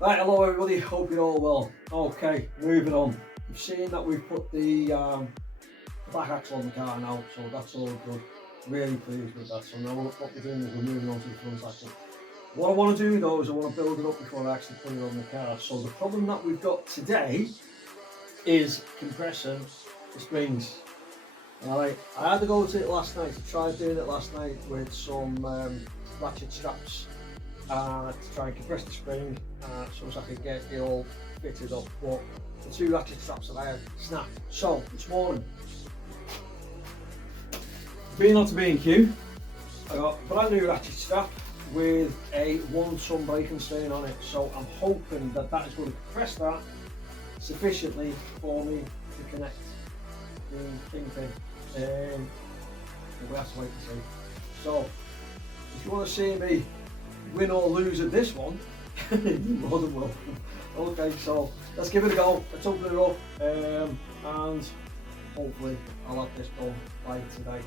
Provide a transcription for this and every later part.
Right, hello everybody, hope you're all well. Okay, moving on. You've seen that we've put the back axle on the car now, so that's all good. Really pleased with that. So now what we're doing is we're moving on to the front axle. What I want to do though is I want to build it up before I actually put it on the car. So the problem that we've got today is compressing the springs. Alright, I had to go to it last night, I tried doing it last night with some ratchet straps to try and compress the spring so as I could get it all fitted up, but the two ratchet straps that I had snapped. So this morning, being on to B&Q, I got a brand new ratchet strap with a 1 ton braking stain on it, so I'm hoping that that is going to compress that sufficiently for me to connect the kingpin. We have to wait and see. So if you want to see me win or lose at this one, you're more than welcome. Okay, so let's give it a go. Let's open it up and hopefully I'll have this done by today.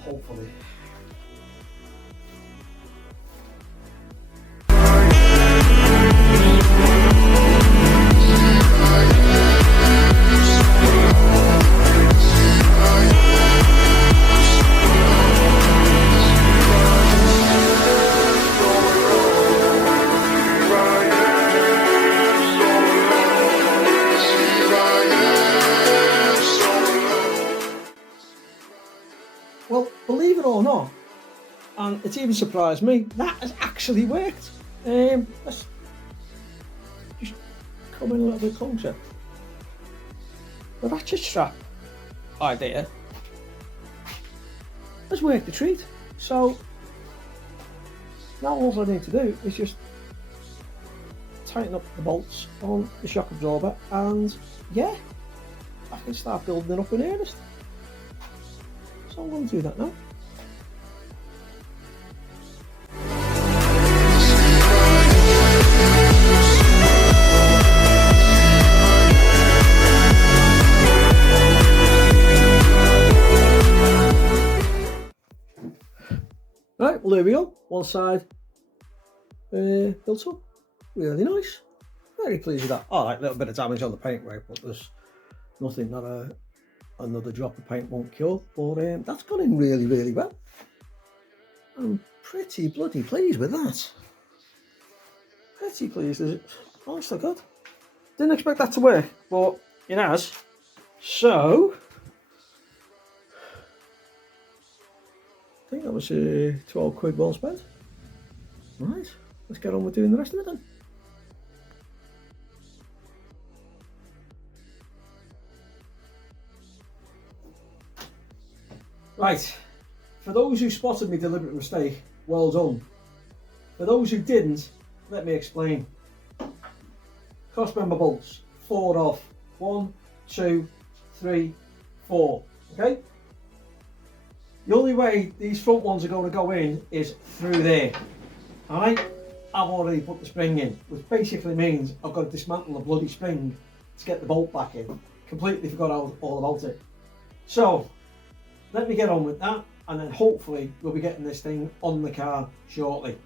Hopefully. Well, believe it or not, and it even surprised me, that has actually worked. Let's just come in a little bit closer. The ratchet strap idea has worked a treat. So now all I need to do is just tighten up the bolts on the shock absorber, and yeah, I can start building it up in earnest. So I'm going to do that now. Right, well there we go. One side built up. Really nice. Very pleased with that. Alright, a little bit of damage on the paintwork, but there's nothing that another drop of paint won't cure, but that's gone in really, really well. I'm pretty bloody pleased with that. Pretty pleased with it. Honestly good. Didn't expect that to work, but it has. So, I think that was 12 quid well spent. Right, let's get on with doing the rest of it then. Right, for those who spotted me deliberate mistake, well done. For those who didn't, let me explain. Crossmember bolts, 4 off. 1, 2, 3, 4. Okay? The only way these front ones are going to go in is through there. Alright? I've already put the spring in, which basically means I've got to dismantle the bloody spring to get the bolt back in. Completely forgot all about it. So, let me get on with that, and then hopefully we'll be getting this thing on the car shortly.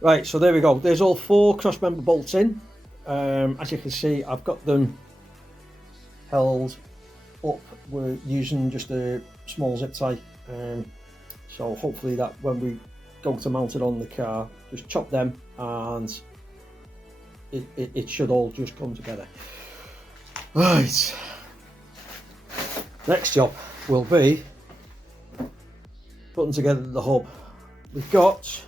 Right, so there we go. There's all 4 crossmember bolts in. As you can see, I've got them held up. We're using just a small zip tie. So hopefully that when we go to mount it on the car, just chop them and it should all just come together. Right, next job will be putting together the hub. We've got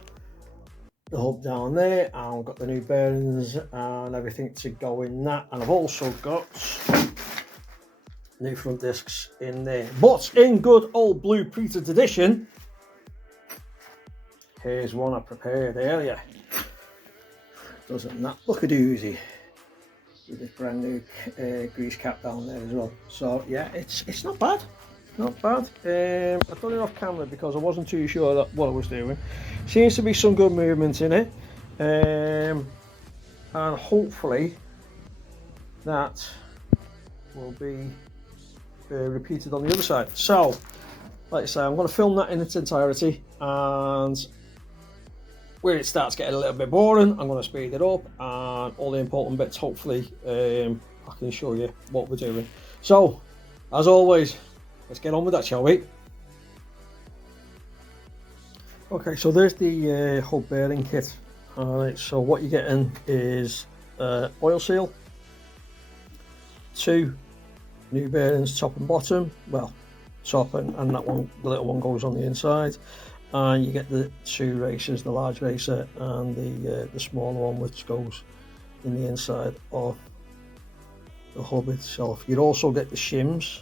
the hub down there, and we've got the new bearings and everything to go in that, and I've also got new front discs in there. But in good old blue Preted edition, here's one I prepared earlier. Doesn't that look a doozy? With this brand new grease cap down there as well. So yeah, it's not bad. Not bad. I've done it off camera because I wasn't too sure that what I was doing. Seems to be some good movement in it, and hopefully that will be repeated on the other side. So, like I say, I'm going to film that in its entirety, and where it starts getting a little bit boring, I'm going to speed it up, and all the important bits, hopefully, I can show you what we're doing. So, as always, let's get on with that, shall we? Okay, so there's the hub bearing kit. Alright, so what you're getting is oil seal, 2 new bearings, top and bottom. Well, top and that one, the little one goes on the inside. And you get the 2 racers, the large racer and the smaller one, which goes in the inside of the hub itself. You'd also get the shims.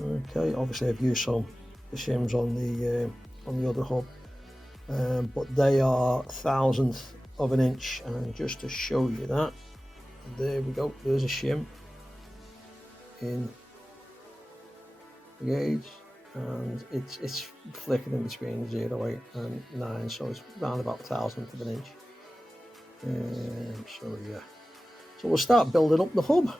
Okay, obviously I've used some the shims on the other hub, but they are 1/1000th of an inch. And just to show you that, there we go. There's a shim in the gauge, and it's flicking in between 0.8 and 9, so it's around about 1/1000th of an inch. So yeah, so we'll start building up the hub.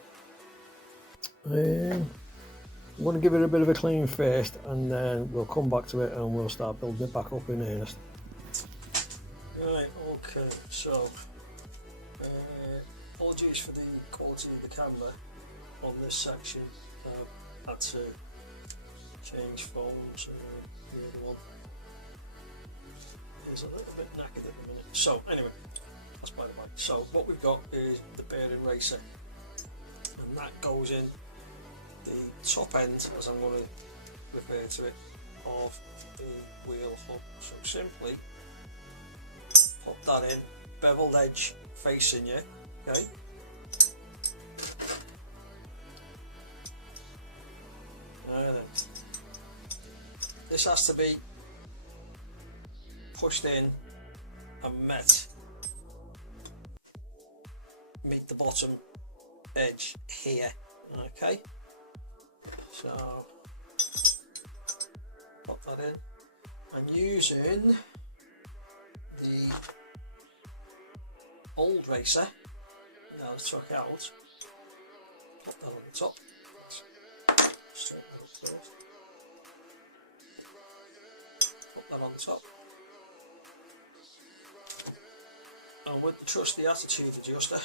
I'm going to give it a bit of a clean first, and then we'll come back to it and we'll start building it back up in earnest. Right, okay, so apologies for the quality of the camera on this section. I had to change phones, the other one is a little bit knackered at the minute. So anyway, that's by the way. So what we've got is the bearing racer, and that goes in the top end, as I'm going to refer to it, of the wheel hub. So simply pop that in, beveled edge facing you, okay? Now then, this has to be pushed in and meet the bottom edge here, okay? So pop that in, and using the old racer, now let's chuck out, pop that on the top, straighten that up first, pop that on the top, and with the trusty attitude adjuster,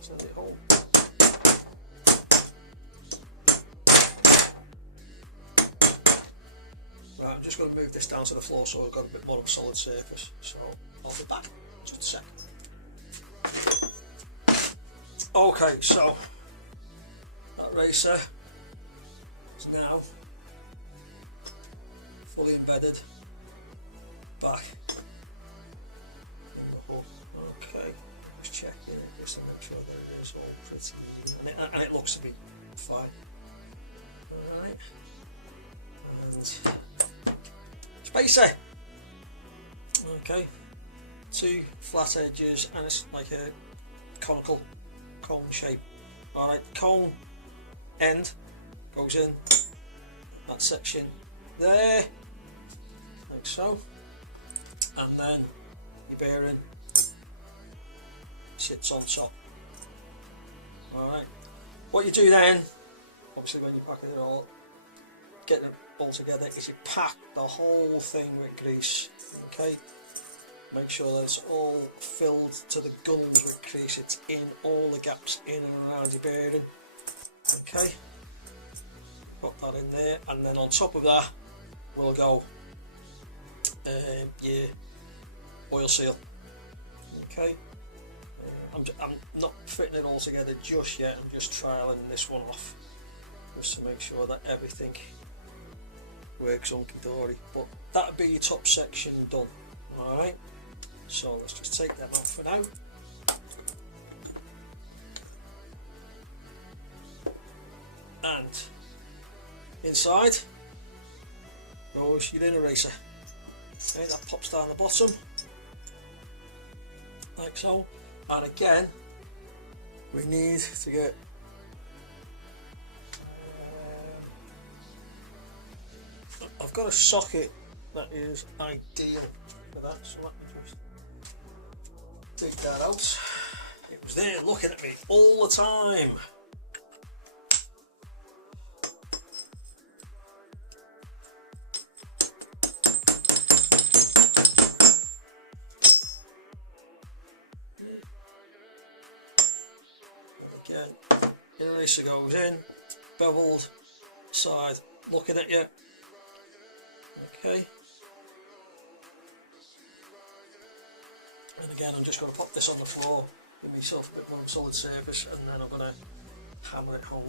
send it home. Right, I'm just going to move this down to the floor so we've got a bit more of a solid surface. So I'll be back just a sec. Okay, so that racer is now fully embedded back in the hub. Okay, just checking it just to make sure that it is all pretty even, and it looks to be fine. Alright, and spacer. Okay, 2 flat edges, and it's like a conical cone shape. Alright, cone end goes in that section there, like so, and then your bearing sits on top. Alright, what you do then, obviously when you're packing it all, get it all together, is you pack the whole thing with grease. Okay, make sure that it's all filled to the gums with grease, it's in all the gaps in and around your bearing. Okay, put that in there, and then on top of that will go your oil seal. Okay, I'm not fitting it all together just yet. I'm just trialing this one off just to make sure that everything works hunky-dory, but that'd be your top section done. Alright, so let's just take them off for now. And inside goes your inner racer. Okay, that pops down the bottom like so, and again we need to get I've got a socket that is ideal for that, so let me just dig that out. It was there looking at me all the time. And again, the eraser goes in, beveled side looking at you. Okay, and again I'm just going to pop this on the floor, give myself a bit more solid surface, and then I'm going to hammer it home.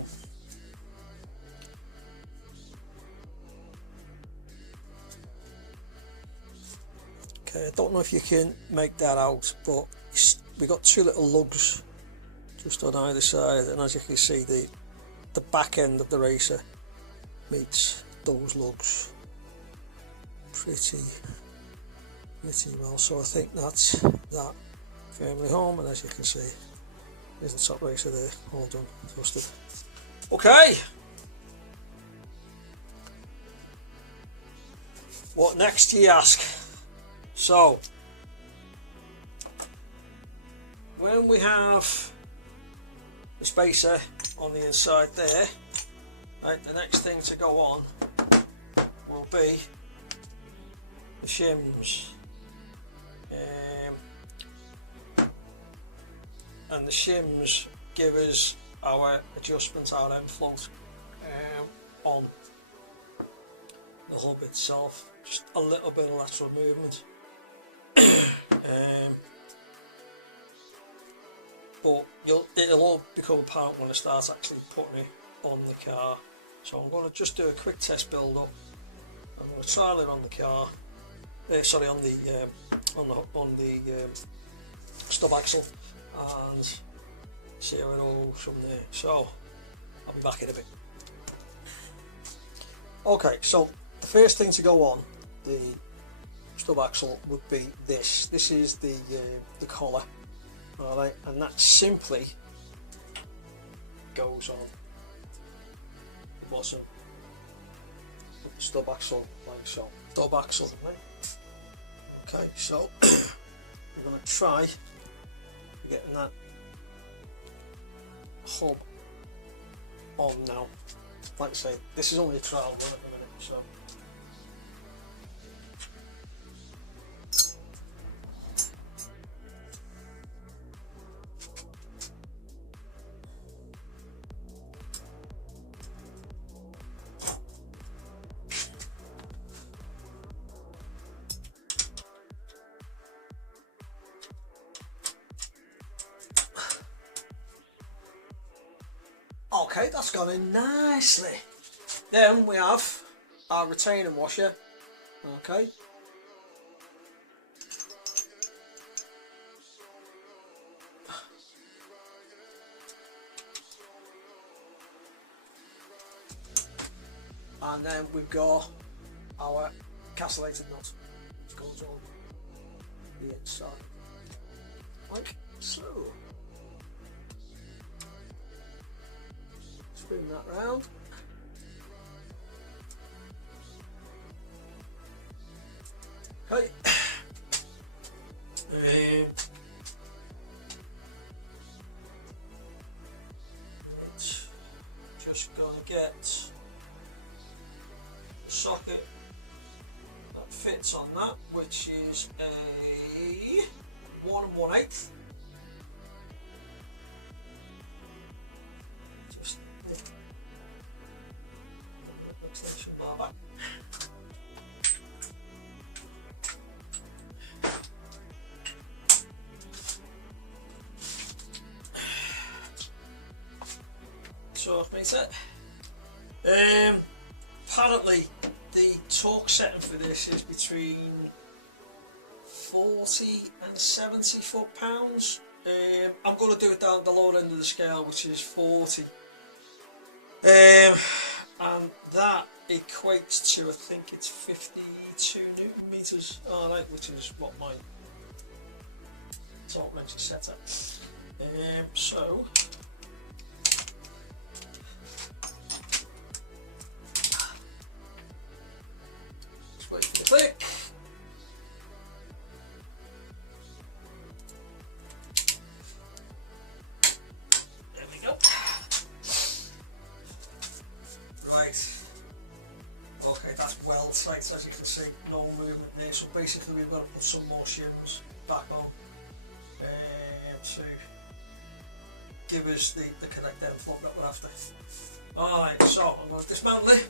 Okay, I don't know if you can make that out, but we got two little lugs just on either side, and as you can see the back end of the racer meets those lugs pretty well, so I think that's that firmly home, and as you can see there's the top racer there, all done, toasted. Okay, what next you ask? So when we have the spacer on the inside there, right, the next thing to go on will be the shims, and the shims give us our adjustment, our end float on the hub itself, just a little bit of lateral movement. But it'll all become apparent when I start actually putting it on the car. So I'm going to just do a quick test build up. I'm going to trial it on the car. Sorry, on the stub axle, and see how it all goes from there. So I'll be back in a bit. Okay, so the first thing to go on the stub axle would be this. This is the collar, all right, and that simply goes on the bottom of the stub axle like so. Stub axle. Okay, so we're going to try getting that hub on now. Like I say, this is only a trial run at the minute, so. Okay, that's gone in nicely. Then we have our retaining washer. Okay. And then we've got our castellated nut, which goes on the inside, like so. Spin that round. Okay. It's just gonna get the socket that fits on that, which is a 1 1/8. Just extension bar back. torque meter. Apparently the torque setting for this is between 40 and 70 foot-pounds. I'm going to do it down at the lower end of the scale, which is 40. And that equates to, I think it's 52 newton meters. Alright, which is what my torque wrench is set at. So just wait for the click. There we go. Right. Okay, that's well tight, as you can see, no movement there. So basically we've got to put some more shims back on to give us the correct airflow that we're after. Alright, so I'm going to dismantle it.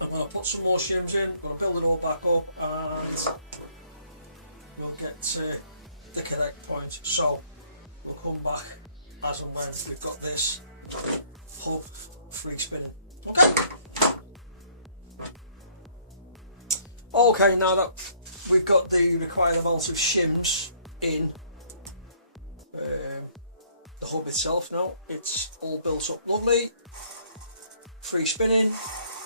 I'm going to put some more shims in, I'm going to build it all back up, and we'll get to the correct point. So we'll come back as and when we've got this hub free spinning. Okay. Okay, now that we've got the required amount of shims in the hub itself, now it's all built up lovely, free spinning,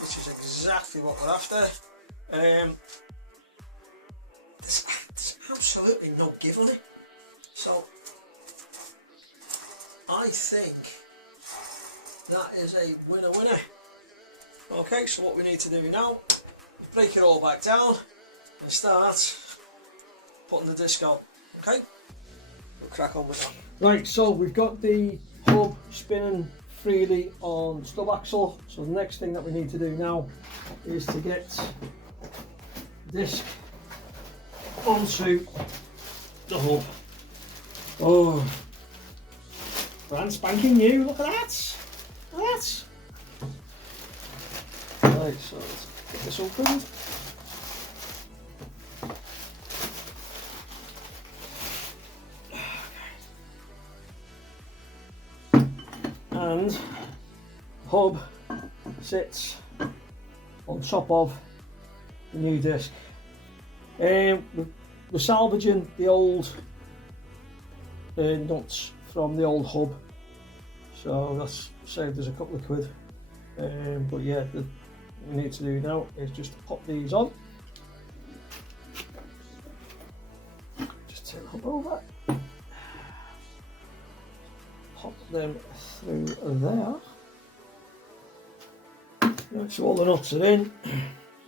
which is exactly what we're after. There's absolutely no give on it, so I think that is a winner. Okay, so what we need to do now, break it all back down and start putting the disc on. Okay, we'll crack on with that. Right, so we've got the hub spinning freely on stub axle, so the next thing that we need to do now is to get the disc onto the hub. Oh, brand spanking new, look at that! Look at that! Right, so let's get this open. And the hub sits on top of the new disc. We're salvaging the old nuts from the old hub, so that's saved us a couple of quid. But yeah, what we need to do now is just pop these on. Just turn the hub over. Pop them through there. Right, so all the nuts are in.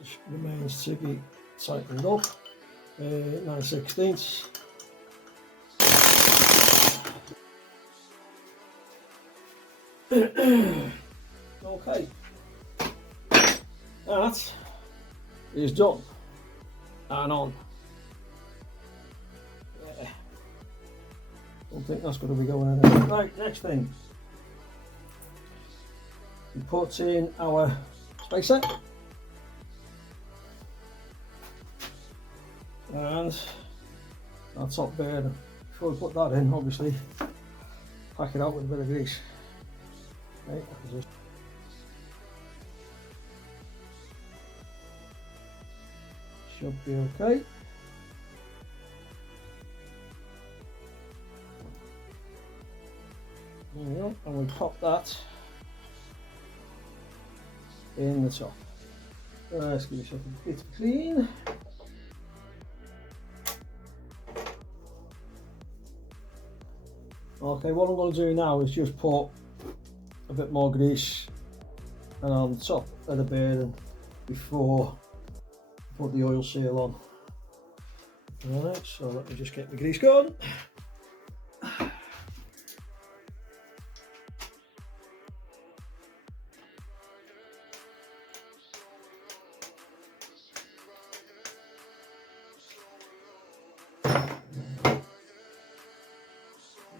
Just remains to be tightened up. 9/16. Okay, that is done and on. Yeah. Don't think that's going to be going anywhere. Right, next thing, we put in our spacer and our top bearing. Before we put that in, obviously pack it out with a bit of grease. Right, just should be okay. There we go, and we pop that in the top. Let's give yourself a bit clean. Okay, what I'm going to do now is just put a bit more grease on the top of the bearing before I put the oil seal on. Alright, so let me just get the grease going.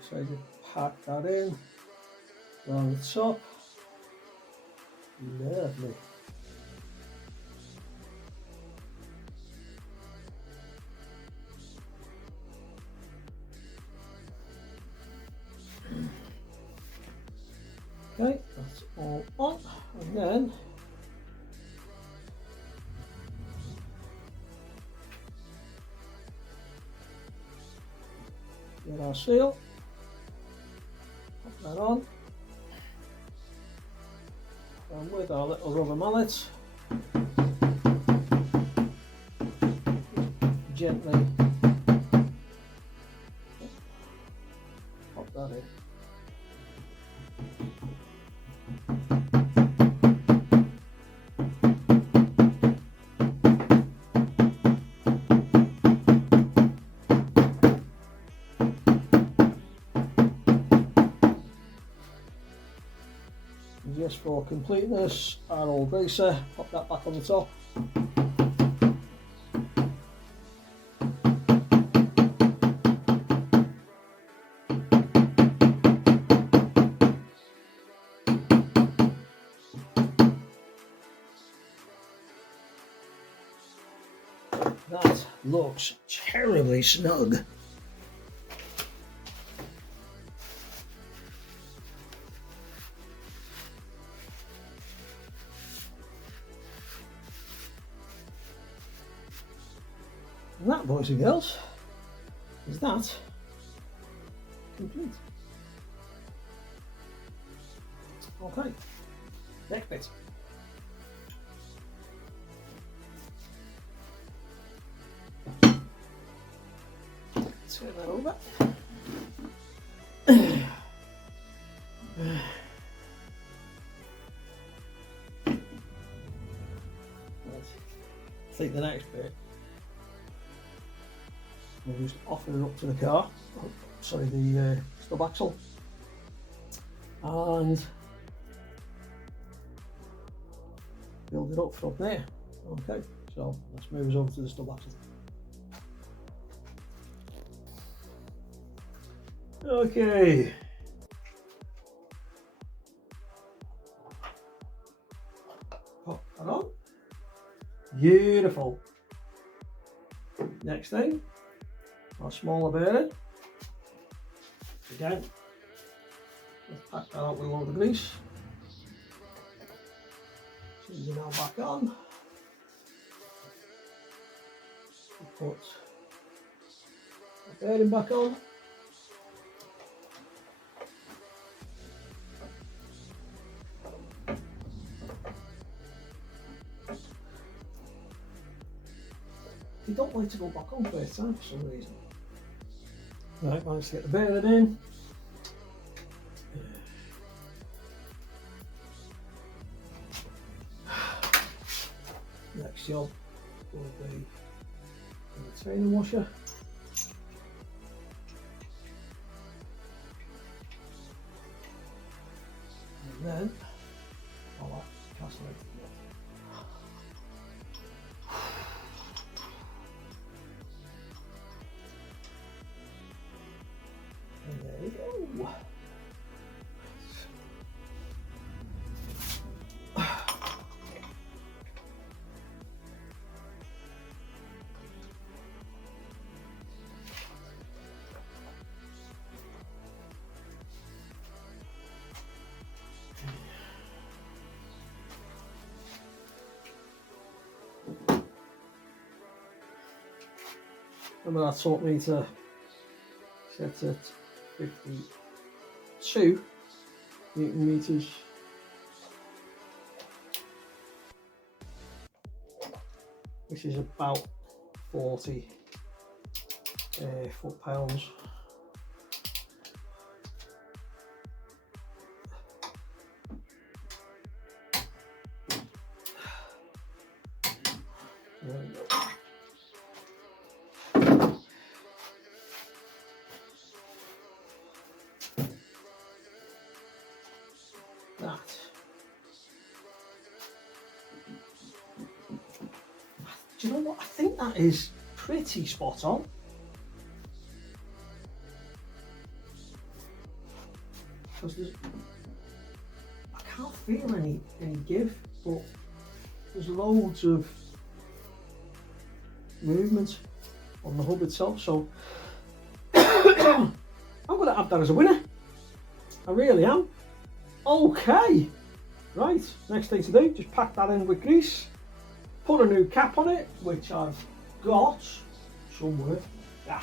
So I just pack that in around the top. Lovely. Okay, that's all on, and then get our seal, pop that on, and with our little rubber mallet, gently pop that in. Just for completeness, our old racer, pop that back on the top. That looks terribly snug. And that, boys and girls, is that complete. Okay, next bit. Turn that over. I think the next bit, we'll just offer it up to the car, sorry, the stub axle, and build it up from there. Okay, so let's move us over to the stub axle. Okay. Pop that on. Beautiful. Next thing, our smaller bearing. Again, let's pack that out with a load of grease. Shims are now back on. Put the bearing back on. They don't like to go back on first time for some reason. Right, managed to get the bearing in. Next job will be the training washer. And then all that castellated. And there we go. Remember that taught me to set it 52 Newton meters. Which is about 40 foot pounds. There we go. That. Do you know what? I think that is pretty spot on. Because I can't feel any give, but there's loads of movement on the hub itself, so I'm going to add that as a winner. I really am. Okay, right, next thing to do, just pack that in with grease, put a new cap on it, which I've got somewhere. Yeah.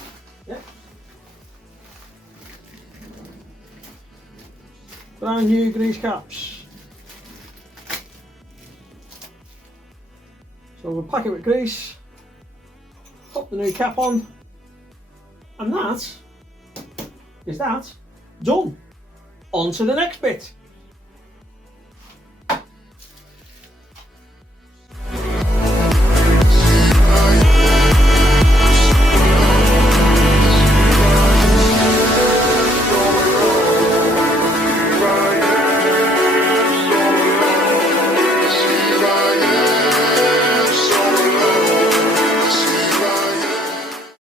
Brand new grease caps. So we'll pack it with grease, pop the new cap on, and that is that done. On to the next bit.